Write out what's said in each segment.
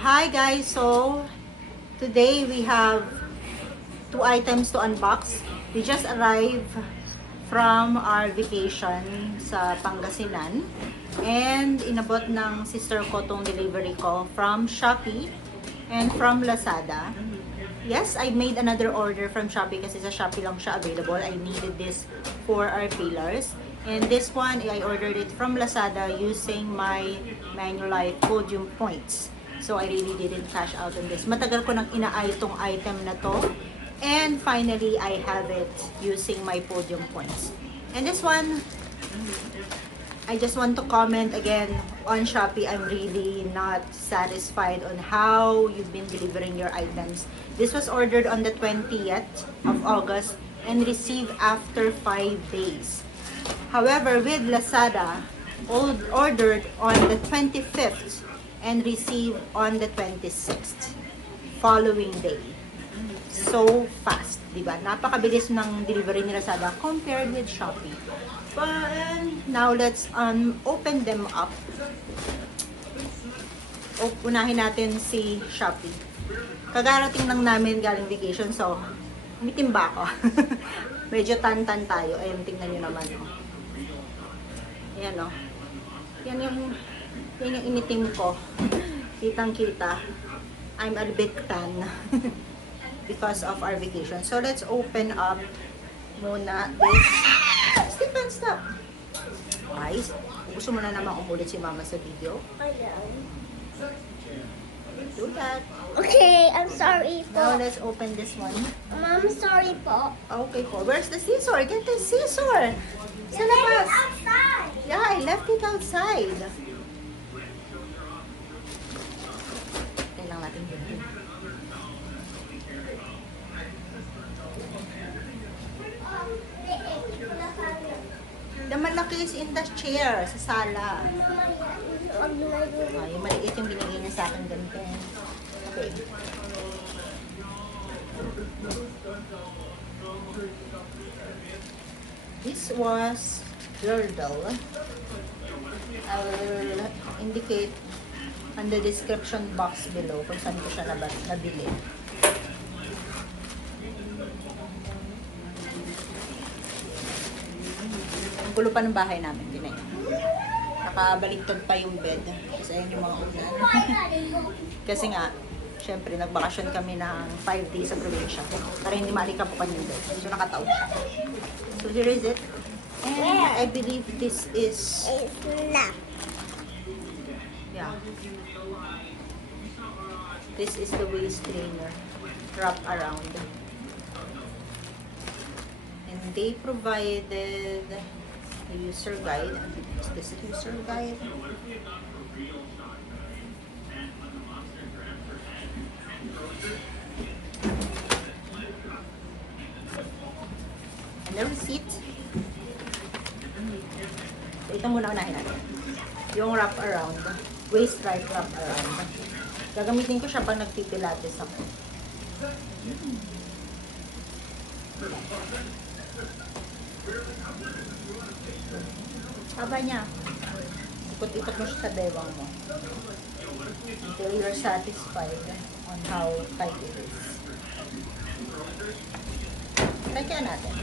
Hi guys, so today we have two items to unbox. We just arrived from our vacation sa Pangasinan and inabot ng sister ko tong delivery ko from Shopee and from Lazada. Yes, I made another order from Shopee kasi sa Shopee lang siya available. I needed this for our pillars. And this one, I ordered it from Lazada using my Manulife Podium Points. So, I really didn't cash out on this. Matagal ko nang inaay itong item na to. And finally, I have it using my Podium Points. And this one, I just want to comment again on Shopee. I'm really not satisfied on how you've been delivering your items. This was ordered on the 20th of August and received after 5 days. However, with Lazada, ordered on the 25th and received on the 26th following day. So fast, di ba? Napakabilis ng delivery ni Lazada compared with Shopee. But now let's open them up. Unahin natin si Shopee. Kagarating lang namin galing vacation, so umitimba ako. Medyo tan-tan tayo. Ayun, tingnan nyo naman. Oh. Ayan o. Yan yung initim ko. Kitang-kita. I'm a bit tan. Because of our vacation. So, let's open up muna this. Stop. Guys, gusto mo na naman umulit si Mama sa video? Do that. Okay, I'm sorry po. Now, let's open this one. Mom, sorry po. Okay po. Where's the scissor? Get the scissor! Sa labas. Outside. Yeah, I left it outside. Kailangan natin yun. The malaki is in the chair, sa sala. Yung maliit yung binigay niya sa akin ganito. Okay. This was girdle. I will indicate on the description box below kung saan ko siya nabili. Ang gulo pa ng bahay namin, din eh. Nakabaligtad pa yung bed. Kasi ayun yung mga ulan. Kasi nga, syempre, nagbakasyon kami ng 5 days sa probinsya. Para hindi maalikapukan yung bed. So, nakataob siya. So, here is it. And I believe this is... It's Yeah. This is the waist trainer. Wrap around. And they provided a user guide. Is this a user guide? And the receipt. So, ito muna unahin natin. Yung wrap around. Waist stripe wrap around. Gagamitin ko siya pag nagpipilates ako. Haba niya. Ikot-ikot mo siya sa bewang mo. Until you're satisfied on how tight it is. Try kaya natin.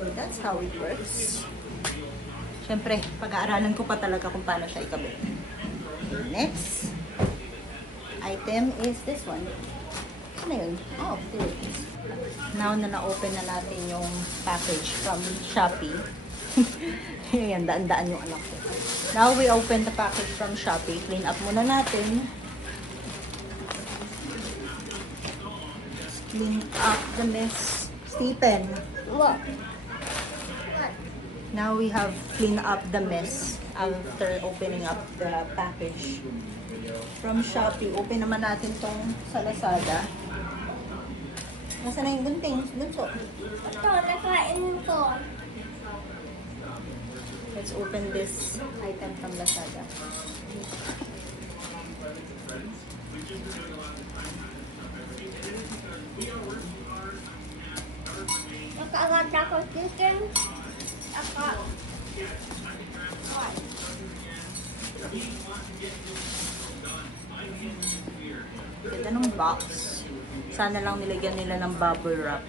So that's how it works. Siyempre, pag-aaralan ko pa talaga kung paano siya ikabit. Next item is this one. Ano yun? Oh, there it is. Now na na-open na natin yung package from Shopee. Ayan, daan-daan yung anak ko. Now we open the package from Shopee. Clean up muna natin. Clean up the mess. Stephen. What? Now we have cleaned up the mess after opening up the package from Shopee. Open naman natin tong sa Lazada. Nasaan na yung gunting? Bunso. Ito, nakain ko. Let's open this item from Lazada. Nakaagad ako chicken. Ganda ng box. Sana lang nilagyan nila ng bubble wrap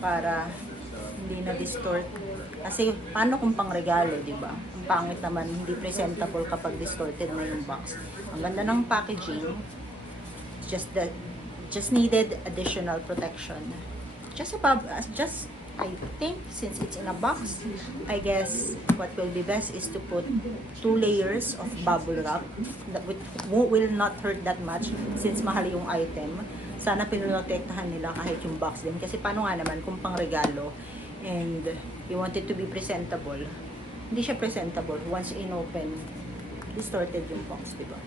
para hindi na distort. Kasi paano kung pangregalo, di ba? Ang pangit naman, hindi presentable kapag distorted na yung box. Ang ganda ng packaging. Just needed additional protection. I think since it's in a box, I guess what will be best is to put 2 layers of bubble wrap that will not hurt that much since mahal yung item. Sana pinoprotektahan nila kahit yung box din. Kasi paano nga naman kung pang regalo and you want it to be presentable. Hindi siya presentable once in-open. Distorted yung box, diba?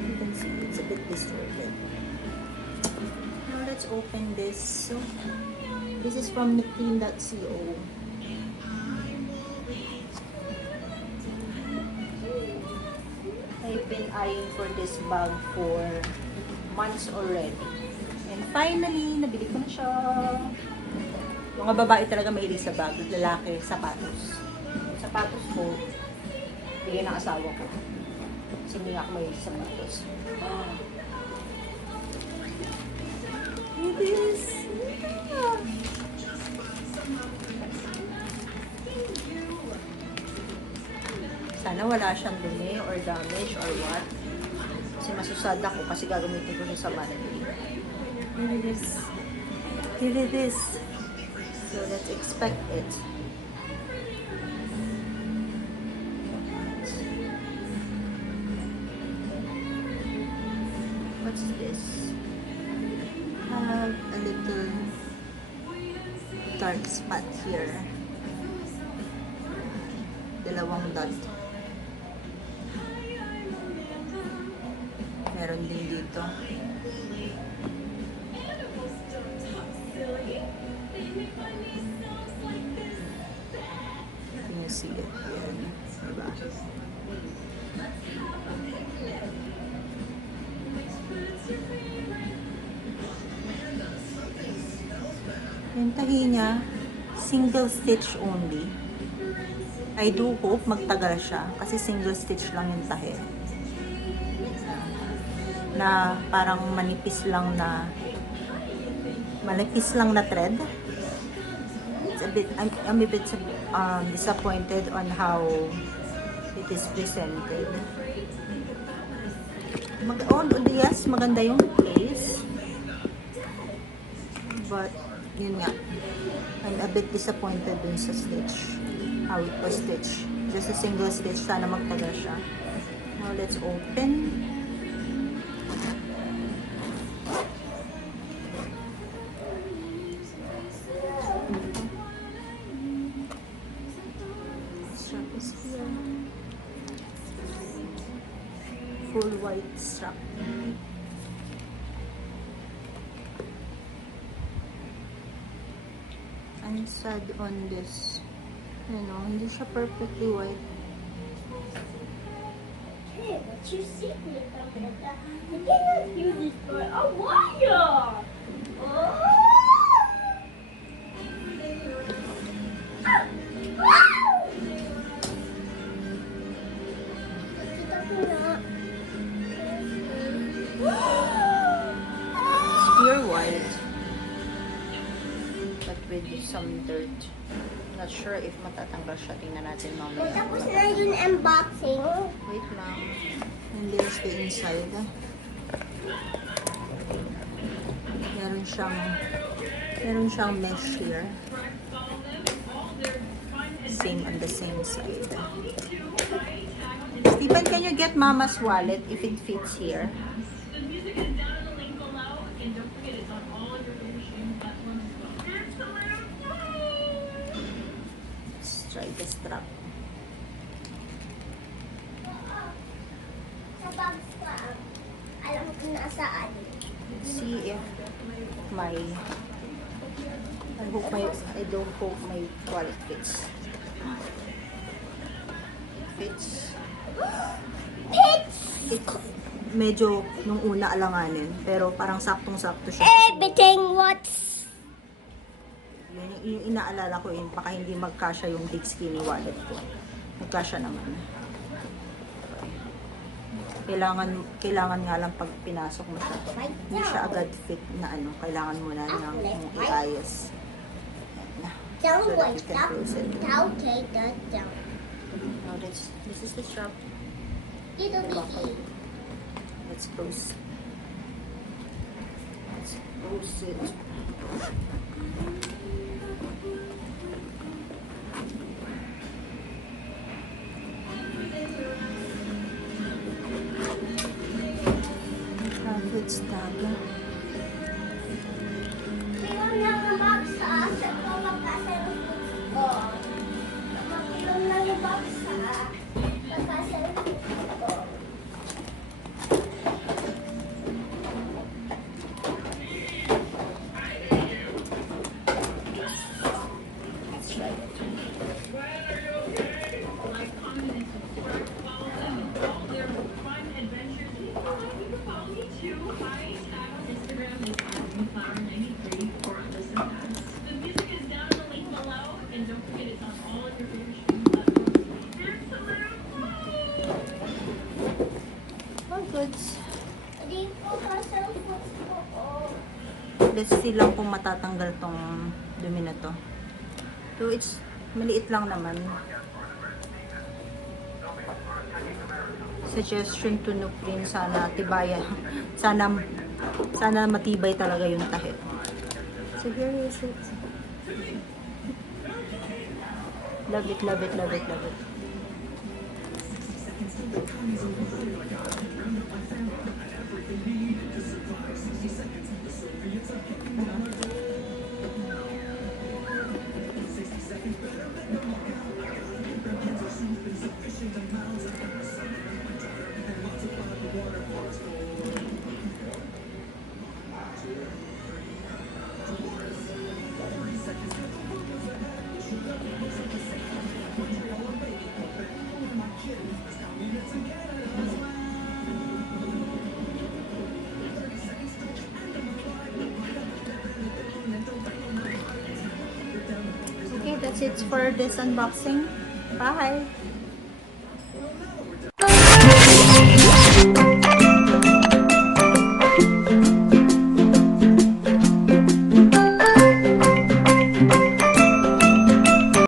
You can see it's a bit distorted. Now let's open this. So, this is from NuPrene.co. I've been eyeing for this bag for months already. And finally, nabili ko na siya. Mga babae talaga mahilig sa bag. Lalaki, sapatos. Sapatos ko, bigyan ng asawa ko. Kasi hindi ako mahilig sa sapatos. It is. Yeah. Sana wala siyang dumi or damage or what. Kasi masusad ako kasi gagamitin ko siya sa mannequin. Here it is. Here it is. So let's expect it. What's this? Have a little dark spot here. Dalawang dot. Meron din dito. Can you see it? Yan. Diba? Yung tahi niya, single stitch only. I do hope magtagal siya kasi single stitch lang yung tahi. Na parang manipis lang na thread. It's a bit, I'm a bit disappointed on how it is presented. Yes, maganda yung place. But, yun nga. I'm a bit disappointed dun sa stitch. How it was stitched. Just a single stitch. Sana magtagal siya. Now, let's open. Strap is here. Full white strap. I'm sad on this. You know, hindi siya perfectly white. Hey, what's your secret? I cannot use this for a wire. Oh! It's pure white. But with some dirt. Not sure if matatanggal siya. Tingnan natin mamaya. Tapos na yung unboxing. Wait lang. And there's the inside. Meron siyang mesh here. Same on the same side. Stephen, can you get Mama's wallet if it fits here? the strap. Sa bags ko, alam ko nasaan. Let's see if my I don't hope my wallet fits. It fits. Pits! It's medyo nung una alanganin, pero parang saktong-sakto siya. Everything what's... Yun yung inaalala ko yun, baka hindi magkasya yung big skinny wallet ko. Magkasya naman. Kailangan nga lang pag pinasok mo siya. Hindi siya agad fit na ano, kailangan mo na nang iayos. Down So that like you can that. close it. Down like that. Down. Now this is the strap. It'll be easy. Let's close. Let's close it. It's taga. Mayroon na box sa asa ko magkasal ko. Mayroon na box sa magkasal ko. Let's try it. Oh, goods. Hindi ko kasal ko. Let's see lang kung matatanggal tong dumi na to. So, it's maliit lang naman. Suggestion to NuPrene, sana tibaya. Sana matibay talaga yung tahi. So, here is it. Love it, love it, love it, love it. Okay, that's it for this unboxing. Bye!